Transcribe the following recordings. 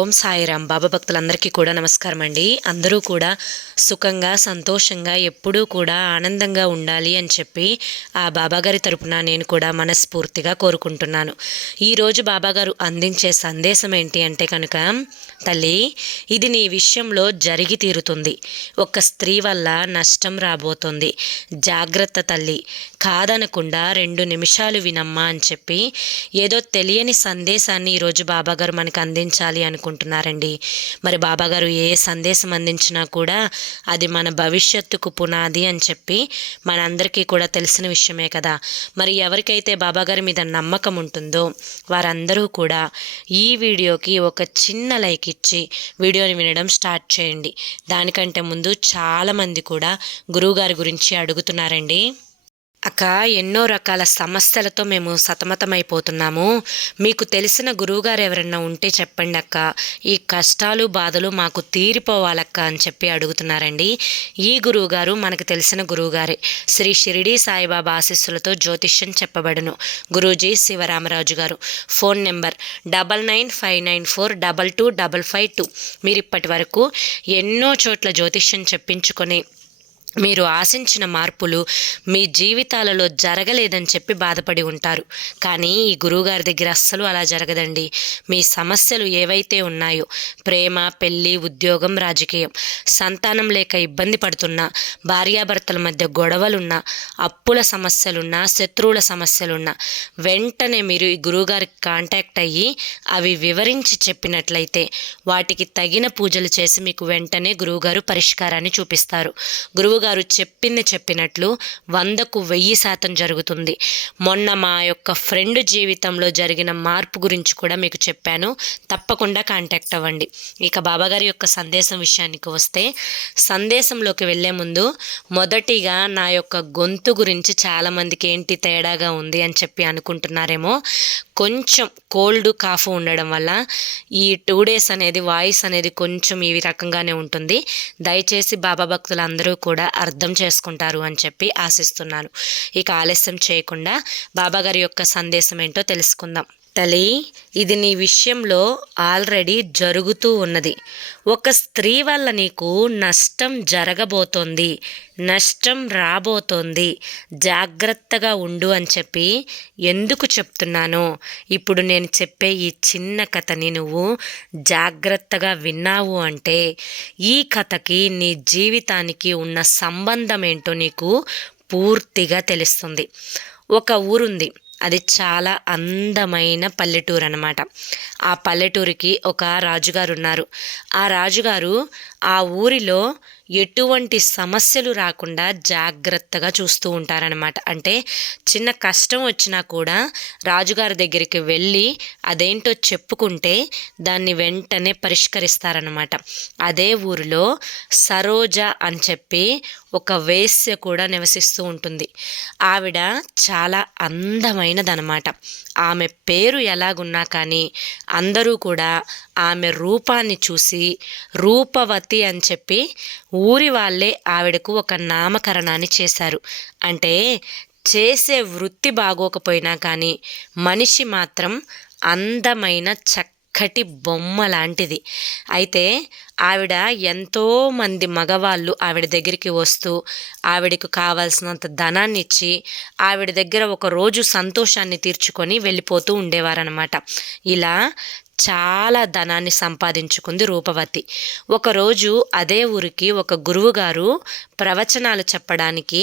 ఓం సాయిరాం. బాబా భక్తులందరికీ కూడా నమస్కారం అండి. అందరూ కూడా సుఖంగా సంతోషంగా ఎప్పుడూ కూడా ఆనందంగా ఉండాలి అని చెప్పి ఆ బాబాగారి తరపున నేను కూడా మనస్ఫూర్తిగా కోరుకుంటున్నాను. ఈరోజు బాబాగారు అందించే సందేశం ఏంటి అంటే కనుక, తల్లి, ఇది నీ విషయంలో జరిగి తీరుతుంది. ఒక స్త్రీ వల్ల నష్టం రాబోతుంది. జాగ్రత్త తల్లి, కాదనకుండా 2 నిమిషాలు వినమ్మా అని చెప్పి ఏదో తెలియని సందేశాన్ని ఈరోజు బాబాగారు మనకు అందించాలి అనుకుంటున్నారండి. మరి బాబాగారు ఏ సందేశం అందించినా కూడా అది మన భవిష్యత్తుకు పునాది అని చెప్పి మనందరికీ కూడా తెలిసిన విషయమే కదా. మరి ఎవరికైతే బాబాగారి మీద నమ్మకం ఉంటుందో వారందరూ కూడా ఈ వీడియోకి ఒక చిన్న లైక్ ఇచ్చి వీడియోని వినడం స్టార్ట్ చేయండి. దానికంటే ముందు చాలామంది కూడా గురువుగారి గురించి అడుగుతున్నారండి. అక్క, ఎన్నో రకాల సమస్యలతో మేము సతమతమైపోతున్నాము. మీకు తెలిసిన గురువుగారు ఎవరన్నా ఉంటే చెప్పండి అక్క, ఈ కష్టాలు బాధలు మాకు తీరిపోవాలక్క అని చెప్పి అడుగుతున్నారండి. ఈ గురువుగారు మనకు తెలిసిన గురువుగారే. శ్రీ షిరిడి సాయిబాబా ఆశీస్సులతో జ్యోతిష్యం చెప్పబడును. గురూజీ శివరామరాజు గారు. Phone number 9959422552. మీరు ఇప్పటి వరకు ఎన్నో చోట్ల జ్యోతిష్యం చెప్పించుకొని మీరు ఆశించిన మార్పులు మీ జీవితాలలో జరగలేదని చెప్పి బాధపడి ఉంటారు. కానీ ఈ గురువుగారి దగ్గర అస్సలు అలా జరగదండి. మీ సమస్యలు ఏవైతే ఉన్నాయో, ప్రేమ, పెళ్ళి, ఉద్యోగం, రాజకీయం, సంతానం లేక ఇబ్బంది పడుతున్నా, భార్యాభర్తల మధ్య గొడవలున్నా, అప్పుల సమస్యలున్నా, శత్రువుల సమస్యలున్నా, వెంటనే మీరు ఈ గురువుగారికి కాంటాక్ట్ అయ్యి అవి వివరించి చెప్పినట్లయితే వాటికి తగిన పూజలు చేసి మీకు వెంటనే గురువుగారు పరిష్కారాన్ని చూపిస్తారు. గురువుగారు చెప్పింది చెప్పినట్లు 100కు 1000% జరుగుతుంది. మొన్న మా యొక్క ఫ్రెండ్ జీవితంలో జరిగిన మార్పు గురించి కూడా మీకు చెప్పాను. తప్పకుండా కాంటాక్ట్ అవ్వండి. ఇక బాబాగారి యొక్క సందేశం విషయానికి వస్తే, సందేశంలోకి వెళ్ళే ముందు మొదటిగా నా యొక్క గొంతు గురించి చాలామందికి ఏంటి తేడాగా ఉంది అని చెప్పి అనుకుంటున్నారేమో. కొంచెం కోల్డ్ కాఫ్ ఉండడం వల్ల ఈ 2 days అనేది వాయిస్ అనేది కొంచెం ఈ రకంగానే ఉంటుంది. దయచేసి బాబా భక్తులు అందరూ కూడా అర్థం చేసుకుంటారు అని చెప్పి ఆశిస్తున్నాను. ఇక ఆలస్యం చేయకుండా బాబాగారి యొక్క సందేశం ఏంటో తెలుసుకుందాం. తల్లి, ఇది నీ విషయంలో ఆల్రెడీ జరుగుతూ ఉన్నది. ఒక స్త్రీ వల్ల నీకు నష్టం జరగబోతోంది, నష్టం రాబోతోంది. జాగ్రత్తగా ఉండు అని చెప్పి ఎందుకు చెప్తున్నానో, ఇప్పుడు నేను చెప్పే ఈ చిన్న కథని నువ్వు జాగ్రత్తగా విన్నావు అంటే ఈ కథకి నీ జీవితానికి ఉన్న సంబంధం ఏంటో నీకు పూర్తిగా తెలుస్తుంది. ఒక ఊరుంది. అది చాలా అందమైన పల్లెటూరు అన్నమాట. ఆ పల్లెటూరికి ఒక రాజుగారు ఉన్నారు. ఆ రాజుగారు ఆ ఊరిలో ఎటువంటి సమస్యలు రాకుండా జాగ్రత్తగా చూస్తూ ఉంటారనమాట. అంటే చిన్న కష్టం వచ్చినా కూడా రాజుగారి దగ్గరికి వెళ్ళి అదేంటో చెప్పుకుంటే దాన్ని వెంటనే పరిష్కరిస్తారనమాట. అదే ఊరిలో సరోజ అని చెప్పి ఒక వేశ్య కూడా నివసిస్తూ ఉంటుంది. ఆవిడ చాలా అందమైనదనమాట. ఆమె పేరు ఎలాగున్నా కానీ అందరూ కూడా ఆమె రూపాన్ని చూసి రూపవతి అని చెప్పి ఊరి వాళ్ళే ఆవిడకు ఒక నామకరణాన్ని చేశారు. అంటే చేసే వృత్తి బాగోకపోయినా కానీ మనిషి మాత్రం అందమైన చక్కటి బొమ్మ లాంటిది. అయితే ఆవిడ ఎంతోమంది మగవాళ్ళు ఆవిడ దగ్గరికి వస్తూ ఆవిడకు కావాల్సినంత ధనాన్ని ఇచ్చి ఆవిడ దగ్గర ఒక రోజు సంతోషాన్ని తీర్చుకొని వెళ్ళిపోతూ ఉండేవారనమాట. ఇలా చాలా ధనాన్ని సంపాదించుకుంది రూపవతి. ఒకరోజు అదే ఊరికి ఒక గురువుగారు ప్రవచనాలు చెప్పడానికి,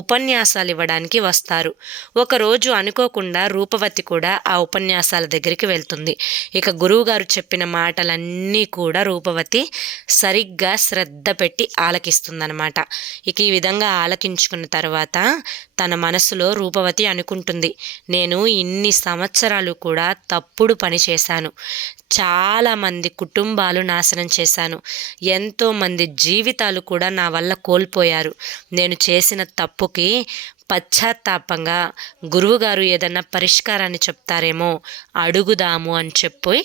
ఉపన్యాసాలు ఇవ్వడానికి వస్తారు. ఒకరోజు అనుకోకుండా రూపవతి కూడా ఆ ఉపన్యాసాల దగ్గరికి వెళ్తుంది. ఇక గురువుగారు చెప్పిన మాటలన్నీ కూడా రూపవతి సరిగ్గా శ్రద్ధ పెట్టి ఆలకిస్తుందనమాట. ఇక ఈ విధంగా ఆలకించుకున్న తర్వాత తన మనసులో రూపవతి అనుకుంటుంది, నేను ఇన్ని సంవత్సరాలు కూడా తప్పుడు పని చేశాను. చాలామంది కుటుంబాలు నాశనం చేశాను. ఎంతోమంది జీవితాలు కూడా నా వల్ల కోల్పోయారు. నేను చేసిన తప్పుకి పశ్చాత్తాపంగా గురువుగారు ఏదన్నా పరిష్కారాన్ని చెప్తారేమో అడుగుదాము అని చెప్పి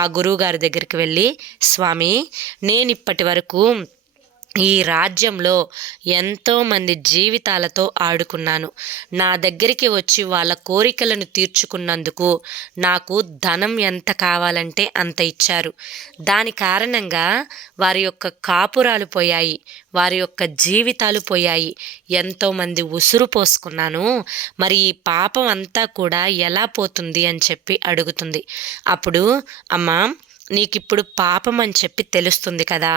ఆ గురువుగారి దగ్గరికి వెళ్ళి, స్వామి, నేను ఇప్పటి వరకు ఈ రాజ్యంలో ఎంతోమంది జీవితాలతో ఆడుకున్నాను. నా దగ్గరికి వచ్చి వాళ్ళ కోరికలను తీర్చుకున్నందుకు నాకు ధనం ఎంత కావాలంటే అంత ఇచ్చారు. దాని కారణంగా వారి యొక్క కాపురాలు పోయాయి, వారి యొక్క జీవితాలు పోయాయి, ఎంతోమంది ఉసురు పోసుకున్నాను. మరి ఈ పాపం అంతా కూడా ఎలా పోతుంది అని చెప్పి అడుగుతుంది. అప్పుడు అమ్మా, నీకిప్పుడు పాపం అని చెప్పి తెలుస్తుంది కదా,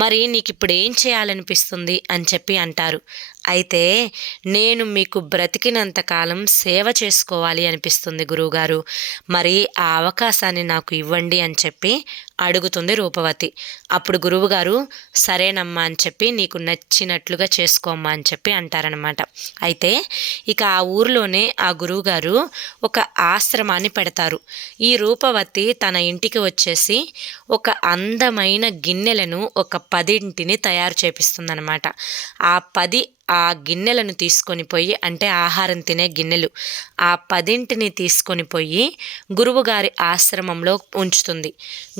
మరి నీకిప్పుడు ఏం చేయాలనిపిస్తుంది అని చెప్పి అంటారు. అయితే నేను మీకు బ్రతికినంత కాలం సేవ చేసుకోవాలి అనిపిస్తుంది గురువుగారు, మరి ఆ అవకాశాన్ని నాకు ఇవ్వండి అని చెప్పి అడుగుతుంది రూపవతి. అప్పుడు గురువుగారు సరేనమ్మా అని చెప్పి నీకు నచ్చినట్లుగా చేసుకోమ్మా అని చెప్పి అంటారనమాట. అయితే ఇక ఆ ఊరిలోనే ఆ గురువుగారు ఒక ఆశ్రమాన్ని పెడతారు. ఈ రూపవతి తన ఇంటికి వచ్చేసి ఒక అందమైన గిన్నెలను ఒక 10 తయారు చేపిస్తుందనమాట. ఆ 10 ఆ గిన్నెలను తీసుకొని పోయి, అంటే ఆహారం తినే గిన్నెలు, ఆ 10 తీసుకొని పోయి గురువుగారి ఆశ్రమంలో ఉంచుతుంది.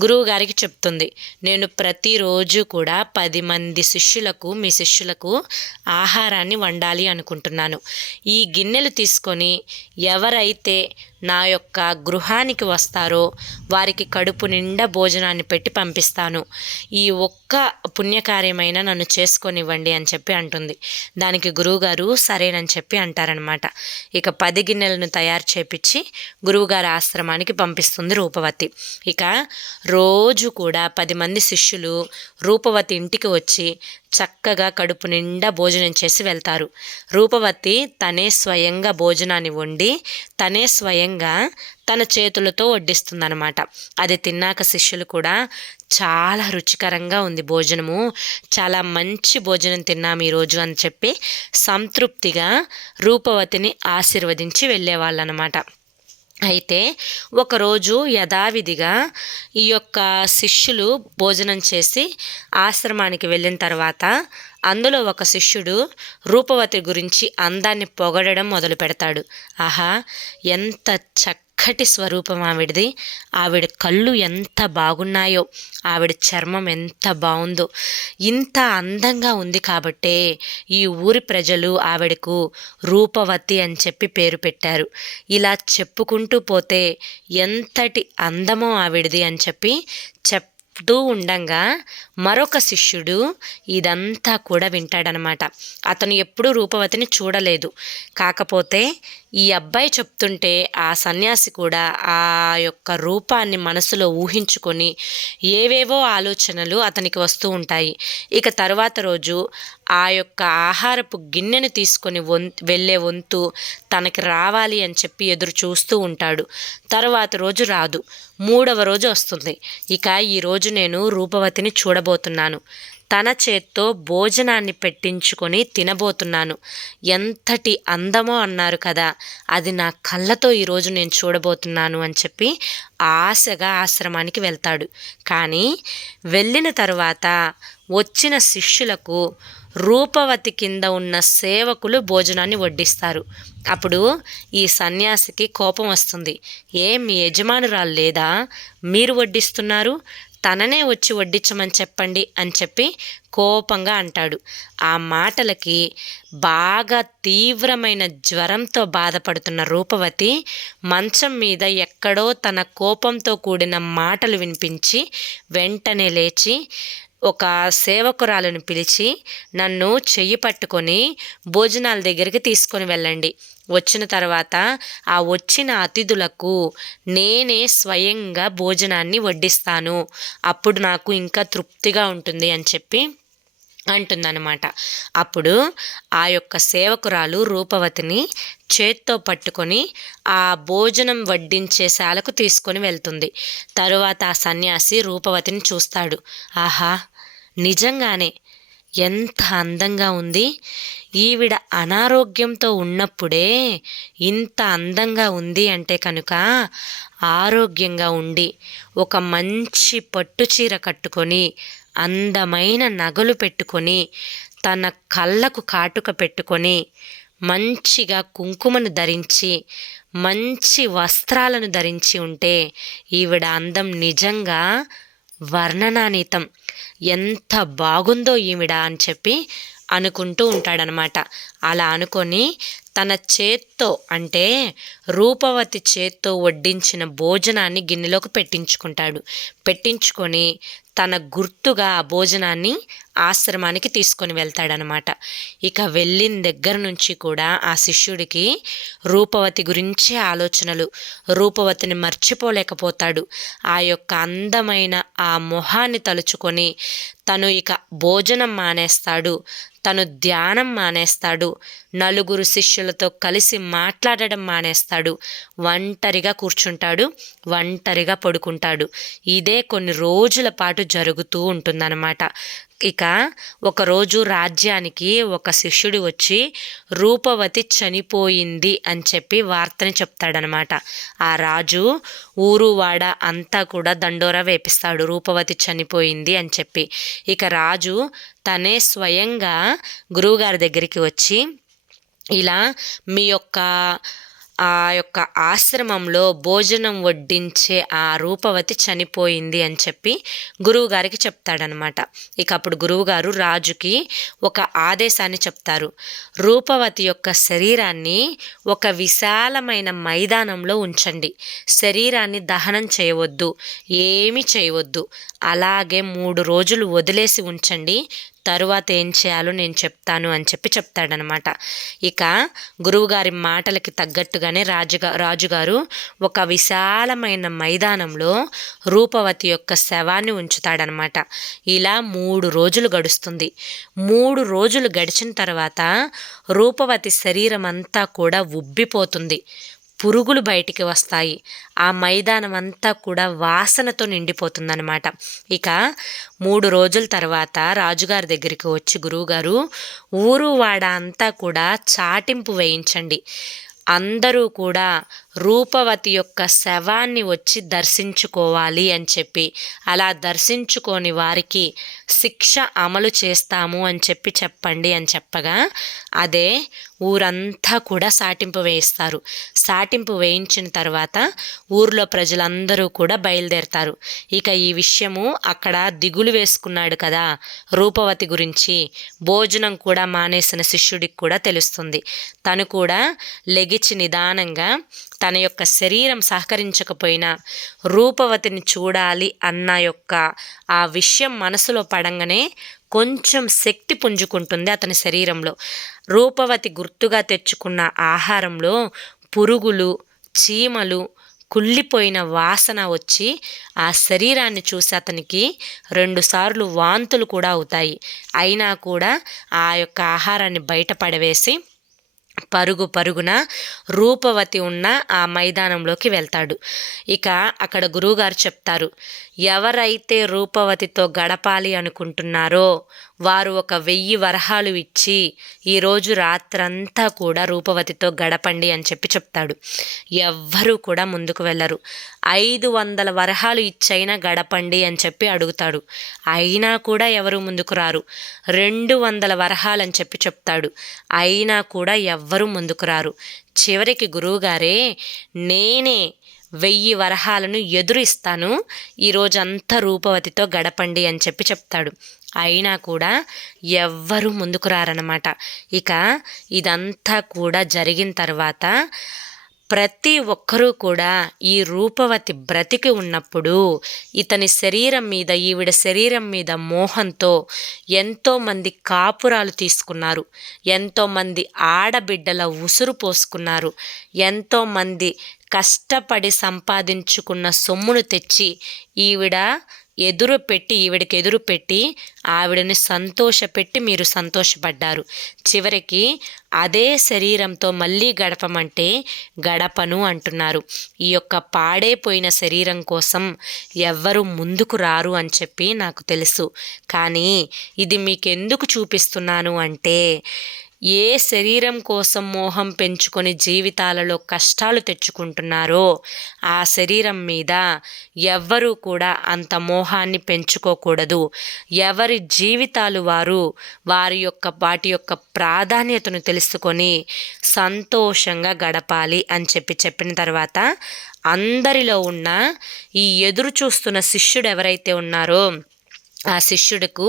గురువుగారికి చెప్తుంది, నేను ప్రతిరోజు కూడా 10 మంది శిష్యులకు, మీ శిష్యులకు ఆహారాన్ని వండాలి అనుకుంటున్నాను. ఈ గిన్నెలు తీసుకొని ఎవరైతే నా యొక్క గృహానికి వస్తారో వారికి కడుపు నిండా భోజనాన్ని పెట్టి పంపిస్తాను. ఈ ఒక్క పుణ్యకార్యమైన నన్ను చేసుకొనివ్వండి అని చెప్పి అంటుంది. దానికి గురువుగారు సరేనని చెప్పి అంటారనమాట. ఇక 10 గిన్నెలను తయారు చేపించి గురువుగారి ఆశ్రమానికి పంపిస్తుంది రూపవతి. ఇక రోజు కూడా 10 మంది శిష్యులు రూపవతి ఇంటికి వచ్చి చక్కగా కడుపు నిండా భోజనం చేసి వెళ్తారు. రూపవతి తనే స్వయంగా భోజనాన్ని వండి తనే స్వయంగా తన చేతులతో వడ్డిస్తుందన్నమాట. అది తిన్నాక శిష్యులు కూడా చాలా రుచికరంగా ఉంది భోజనము, చాలా మంచి భోజనం తిన్నాం ఈరోజు అని చెప్పి సంతృప్తిగా రూపవతిని ఆశీర్వదించి వెళ్ళేవాళ్ళనమాట. అయితే ఒకరోజు యథావిధిగా ఈ యొక్క శిష్యులు భోజనం చేసి ఆశ్రమానికి వెళ్ళిన తర్వాత అందులో ఒక శిష్యుడు రూపవతి గురించి అందాన్ని పొగడడం మొదలు పెడతాడు. ఆహా, ఎంత చక్కటి స్వరూపం ఆవిడది, ఆవిడ కళ్ళు ఎంత బాగున్నాయో, ఆవిడ చర్మం ఎంత బాగుందో, ఇంత అందంగా ఉంది కాబట్టే ఈ ఊరి ప్రజలు ఆవిడకు రూపవతి అని చెప్పి పేరు పెట్టారు. ఇలా చెప్పుకుంటూ పోతే ఎంతటి అందమో ఆవిడది అని చెప్పి చెప్తూ ఉండంగా మరొక శిష్యుడు ఇదంతా కూడా వింటాడనమాట. అతను ఎప్పుడూ రూపవతిని చూడలేదు. కాకపోతే ఈ అబ్బాయి చెప్తుంటే ఆ సన్యాసి కూడా ఆ యొక్క రూపాన్ని మనసులో ఊహించుకొని ఏవేవో ఆలోచనలు అతనికి వస్తూ ఉంటాయి. ఇక తరువాత రోజు ఆ యొక్క ఆహారపు గిన్నెను తీసుకొని వెళ్ళే వంతు తనకి రావాలి అని చెప్పి ఎదురు చూస్తూ ఉంటాడు. తర్వాత రోజు రాదు, 3వ రోజు వస్తుంది. ఇక ఈరోజు నేను రూపవతిని చూడబోతున్నాను, తన చేత్తో భోజనాన్ని పెట్టించుకొని తినబోతున్నాను, ఎంతటి అందమో అన్నారు కదా, అది నా కళ్ళతో ఈరోజు నేను చూడబోతున్నాను అని చెప్పి ఆశగా ఆశ్రమానికి వెళ్తాడు. కానీ వెళ్ళిన తర్వాత వచ్చిన శిష్యులకు రూపవతి కింద ఉన్న సేవకులు భోజనాన్ని వడ్డిస్తారు. అప్పుడు ఈ సన్యాసికి కోపం వస్తుంది. మీ యజమానురాలు లేదా, మీరు వడ్డిస్తున్నారు, తననే వచ్చి వడ్డించమని చెప్పండి అని చెప్పి కోపంగా అంటాడు. ఆ మాటలకి బాగా తీవ్రమైన జ్వరంతో బాధపడుతున్న రూపవతి మంచం మీద ఎక్కడో తన కోపంతో కూడిన మాటలు వినిపించి వెంటనే లేచి ఒక సేవకురాలను పిలిచి, నన్ను చెయ్యి పట్టుకొని భోజనాల దగ్గరికి తీసుకొని వెళ్ళండి, వచ్చిన తర్వాత ఆ వచ్చిన అతిథులకు నేనే స్వయంగా భోజనాన్ని వడ్డిస్తాను, అప్పుడు నాకు ఇంకా తృప్తిగా ఉంటుంది అని చెప్పి అంటుందన్నమాట. అప్పుడు ఆ యొక్క సేవకురాలు రూపవతిని చేత్తో పట్టుకొని ఆ భోజనం వడ్డించే శాలకు తీసుకొని వెళ్తుంది. తరువాత ఆ సన్యాసి రూపవతిని చూస్తాడు. ఆహా, నిజంగానే ఎంత అందంగా ఉంది, ఈవిడ అనారోగ్యంతో ఉన్నప్పుడే ఇంత అందంగా ఉంది అంటే కనుక ఆరోగ్యంగా ఉండి ఒక మంచి పట్టుచీర కట్టుకొని అందమైన నగలు పెట్టుకొని తన కళ్ళకు కాటుక పెట్టుకొని మంచిగా కుంకుమను ధరించి మంచి వస్త్రాలను ధరించి ఉంటే ఈవిడ అందం నిజంగా వర్ణనాతీతం. ఎంత బాగుందో ఈవిడ అని చెప్పి అనుకుంటూ ఉంటాడనమాట. అలా అనుకొని తన చేత్తో, అంటే రూపవతి చేత్తో వడ్డించిన భోజనాన్ని గిన్నెలోకి పెట్టించుకొని తన గుర్తుగా ఆ భోజనాన్ని ఆశ్రమానికి తీసుకొని వెళ్తాడనమాట. ఇక వెళ్ళిన దగ్గర నుంచి కూడా ఆ శిష్యుడికి రూపవతి గురించే ఆలోచనలు. రూపవతిని మర్చిపోలేకపోతాడు. ఆ యొక్క అందమైన ఆ మొహాన్ని తలుచుకొని తను ఇక భోజనం మానేస్తాడు, తను ధ్యానం మానేస్తాడు, నలుగురు శిష్యులతో కలిసి మాట్లాడడం మానేస్తాడు, ఒంటరిగా కూర్చుంటాడు, ఒంటరిగా పడుకుంటాడు. ఇదే కొన్ని రోజుల పాటు జరుగుతూ ఉంటుందన్నమాట. ఇక ఒకరోజు రాజ్యానికి ఒక శిష్యుడు వచ్చి రూపవతి చనిపోయింది అని చెప్పి వార్తని చెప్తాడనమాట. ఆ రాజు ఊరు వాడ అంతా కూడా దండోరా వేపిస్తాడు, రూపవతి చనిపోయింది అని చెప్పి. ఇక రాజు తనే స్వయంగా గురువుగారి దగ్గరికి వచ్చి ఇలా మీ యొక్క ఆశ్రమంలో భోజనం వడ్డించే ఆ రూపవతి చనిపోయింది అని చెప్పి గురువుగారికి చెప్తాడనమాట. ఇక అప్పుడు గురువుగారు రాజుకి ఒక ఆదేశాన్ని చెప్తారు. రూపవతి యొక్క శరీరాన్ని ఒక విశాలమైన మైదానంలో ఉంచండి, శరీరాన్ని దహనం చేయవద్దు, ఏమీ చేయవద్దు, అలాగే 3 రోజులు వదిలేసి ఉంచండి, తరువాత ఏం చేయాలో నేను చెప్తాను అని చెప్పి చెప్తాడనమాట. ఇక గురువుగారి మాటలకి తగ్గట్టుగానే రాజుగారు ఒక విశాలమైన మైదానంలో రూపవతి యొక్క శవాన్ని ఉంచుతాడనమాట. ఇలా 3 రోజులు గడుస్తుంది. 3 రోజులు గడిచిన తర్వాత రూపవతి శరీరం అంతా కూడా ఉబ్బిపోతుంది, పురుగులు బయటికి వస్తాయి, ఆ మైదానం అంతా కూడా వాసనతో నిండిపోతుందన్నమాట. ఇక 3 రోజుల తర్వాత రాజుగారి దగ్గరికి వచ్చి గురువుగారు, ఊరు వాడ అంతా కూడా చాటింపు వేయించండి, అందరూ కూడా రూపవతి యొక్క శవాన్ని వచ్చి దర్శించుకోవాలి అని చెప్పి, అలా దర్శించుకోని వారికి శిక్ష అమలు చేస్తాము అని చెప్పండి అని చెప్పగా అదే ఊరంతా కూడా సాటింపు వేయిస్తారు. సాటింపు వేయించిన తర్వాత ఊర్లో ప్రజలందరూ కూడా బయలుదేరతారు. ఇక ఈ విషయము అక్కడ దిగులు వేసుకున్నాడు కదా రూపవతి గురించి, భోజనం కూడా మానేసిన శిష్యుడికి కూడా తెలుస్తుంది. తను కూడా లెగిచి నిదానంగా తన యొక్క శరీరం సహకరించకపోయినా రూపవతిని చూడాలి అన్న యొక్క ఆ విషయం మనసులో పడంగానే కొంచెం శక్తి పుంజుకుంటుంది అతని శరీరంలో. రూపవతి గుర్తుగా తెచ్చుకున్న ఆహారంలో పురుగులు, చీమలు, కుళ్ళిపోయిన వాసన వచ్చి ఆ శరీరాన్ని చూసి అతనికి 2 సార్లు వాంతులు కూడా అవుతాయి. అయినా కూడా ఆ యొక్క ఆహారాన్ని బయటపడవేసి పరుగున రూపవతి ఉన్న ఆ మైదానంలోకి వెళ్తాడు. ఇక అక్కడ గురువుగారు చెప్తారు, ఎవరైతే రూపవతితో గడపాలి అనుకుంటున్నారో వారు 1000 వరహాలు ఇచ్చి ఈరోజు రాత్రంతా కూడా రూపవతితో గడపండి అని చెప్తాడు. ఎవ్వరూ కూడా ముందుకు వెళ్ళరు. 500 వరహాలు ఇచ్చైనా గడపండి అని చెప్పి అడుగుతాడు. అయినా కూడా ఎవరు ముందుకు రారు. 200 వరహాలు అని చెప్తాడు. అయినా కూడా ఎవ్వరూ ముందుకు రారు. చివరికి గురువుగారే, నేనే 1000 వరహాలను ఎదురు ఇస్తాను, ఈరోజంతా రూపవతితో గడపండి అని చెప్తాడు. అయినా కూడా ఎవ్వరూ ముందుకు రారన్నమాట. ఇక ఇదంతా కూడా జరిగిన తర్వాత ప్రతి ఒక్కరూ కూడా ఈ రూపవతి బ్రతికి ఉన్నప్పుడు ఇతని శరీరం మీద, ఈవిడ శరీరం మీద మోహంతో ఎంతోమంది కాపురాలు తీసుకున్నారు, ఎంతోమంది ఆడబిడ్డల ఉసురు పోసుకున్నారు, ఎంతోమంది కష్టపడి సంపాదించుకున్న సొమ్మును తెచ్చి ఈవిడికి ఎదురు పెట్టి ఆవిడని సంతోషపెట్టి మీరు సంతోషపడ్డారు. చివరికి అదే శరీరంతో మళ్ళీ గడపమంటే గడపను అంటున్నారు. ఈ యొక్క పాడైపోయిన శరీరం కోసం ఎవ్వరూ ముందుకు రారు అని చెప్పి నాకు తెలుసు. కానీ ఇది మీకెందుకు చూపిస్తున్నాను అంటే, ఏ శరీరం కోసం మోహం పెంచుకొని జీవితాలలో కష్టాలు తెచ్చుకుంటున్నారో ఆ శరీరం మీద ఎవ్వరూ కూడా అంత మోహాన్ని పెంచుకోకూడదు. ఎవరి జీవితాలు వాటి యొక్క ప్రాధాన్యతను తెలుసుకొని సంతోషంగా గడపాలి అని చెప్పిన తర్వాత అందరిలో ఉన్న ఈ ఎదురు చూస్తున్న శిష్యుడు ఎవరైతే ఉన్నారో ఆ శిష్యుడికు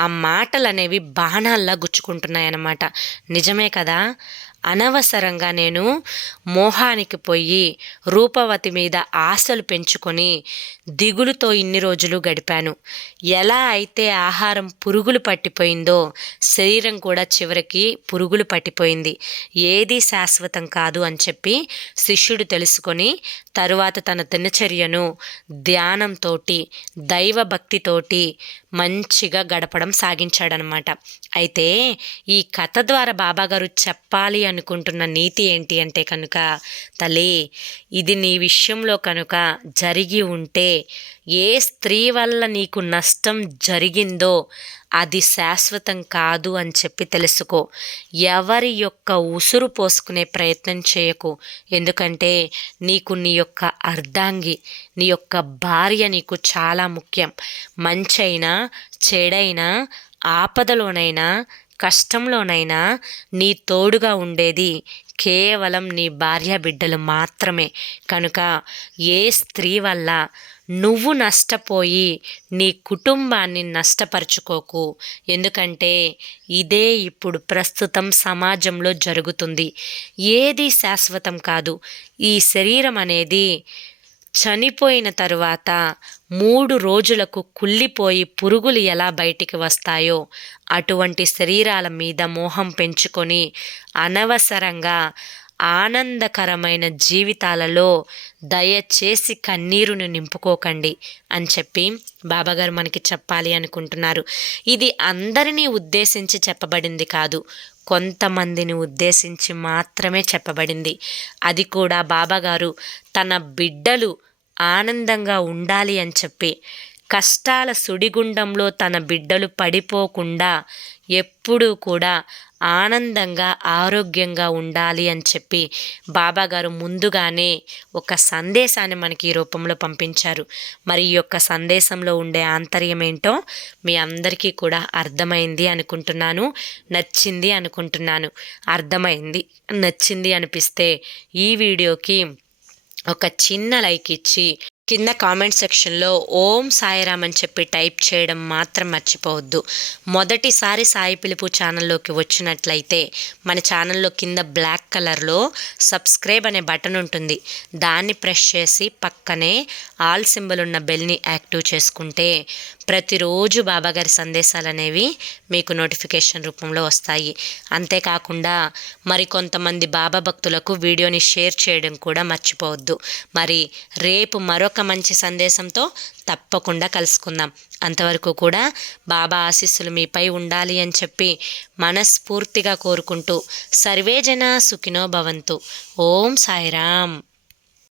ఆ మాటలు అనేవి బాణాల్లా గుచ్చుకుంటున్నాయన్నమాట. నిజమే కదా, అనవసరంగా నేను మోహానికి పోయి రూపవతి మీద ఆశలు పెంచుకొని దిగులుతో ఇన్ని రోజులు గడిపాను. ఎలా అయితే ఆహారం పురుగులు పట్టిపోయిందో శరీరం కూడా చివరికి పురుగులు పట్టిపోయింది. ఏదీ శాశ్వతం కాదు అని చెప్పి శిష్యుడు తెలుసుకొని తరువాత తన దినచర్యను ధ్యానంతోటి దైవభక్తితోటి మంచిగా గడపడం సాగించాడనమాట. అయితే ఈ కథ ద్వారా బాబాగారు చెప్పాలి అనుకుంటున్న నీతి ఏంటి అంటే కనుక, తల్లి, ఇది నీ విషయంలో కనుక జరిగి ఉంటే ఏ స్త్రీ వల్ల నీకు నష్టం జరిగిందో అది శాశ్వతం కాదు అని చెప్పి తెలుసుకో. ఎవరి యొక్క ఉసురు పోసుకునే ప్రయత్నం చేయకు. ఎందుకంటే నీకు నీ యొక్క అర్ధాంగి, నీ యొక్క భార్య నీకు చాలా ముఖ్యం. మంచైనా చెడైనా ఆపదలోనైనా కష్టంలోనైనా నీ తోడుగా ఉండేది కేవలం నీ భార్య బిడ్డలు మాత్రమే. కనుక ఏ స్త్రీ వల్ల నువ్వు నష్టపోయి నీ కుటుంబాన్ని నష్టపరుచుకోకు. ఎందుకంటే ఇదే ఇప్పుడు ప్రస్తుతం సమాజంలో జరుగుతుంది. ఏది శాశ్వతం కాదు. ఈ శరీరం అనేది చనిపోయిన తరువాత 3 రోజులకు కుళ్ళిపోయి పురుగులు ఎలా బయటికి వస్తాయో అటువంటి శరీరాల మీద మోహం పెంచుకొని అనవసరంగా ఆనందకరమైన జీవితాలలో దయచేసి కన్నీరును నింపుకోకండి అని చెప్పి బాబాగారు మనకి చెప్పాలి అనుకుంటున్నారు. ఇది అందరినీ ఉద్దేశించి చెప్పబడింది కాదు, కొంతమందిని ఉద్దేశించి మాత్రమే చెప్పబడింది. అది కూడా బాబాగారు తన బిడ్డలు ఆనందంగా ఉండాలి అని చెప్పి, కష్టాల సుడిగుండంలో తన బిడ్డలు పడిపోకుండా ఎప్పుడూ కూడా ఆనందంగా ఆరోగ్యంగా ఉండాలి అని చెప్పి బాబాగారు ముందుగానే ఒక సందేశాన్ని మనకి ఈ రూపంలో పంపించారు. మరి ఈ యొక్క సందేశంలో ఉండే ఆంతర్యం ఏంటో మీ అందరికీ కూడా అర్థమైంది అనుకుంటున్నాను, నచ్చింది అనుకుంటున్నాను. అర్థమైంది, నచ్చింది అనిపిస్తే ఈ వీడియోకి ఒక చిన్న లైక్ ఇచ్చి కింద కామెంట్ సెక్షన్లో ఓం సాయిరామ్ అని చెప్పి టైప్ చేయడం మాత్రం మర్చిపోవద్దు. మొదటిసారి సాయి పిలుపు ఛానల్లోకి వచ్చినట్లయితే మన ఛానల్లో కింద బ్లాక్ కలర్లో సబ్స్క్రైబ్ అనే బటన్ ఉంటుంది. దాన్ని ప్రెస్ చేసి పక్కనే ఆల్ సింబల్ ఉన్న బెల్ని యాక్టివ్ చేసుకుంటే ప్రతిరోజు బాబాగారి సందేశాలు అనేవి మీకు నోటిఫికేషన్ రూపంలో వస్తాయి. అంతేకాకుండా మరికొంతమంది బాబా భక్తులకు వీడియోని షేర్ చేయడం కూడా మర్చిపోవద్దు. మరి రేపు మరొక మంచి సందేశంతో తప్పకుండా కలుసుకుందాం. అంతవరకు కూడా బాబా ఆశీస్సులు మీపై ఉండాలి అని చెప్పి మనస్ఫూర్తిగా కోరుకుంటూ సర్వే జన సుఖినో భవంతు. ఓం సాయిరామ్.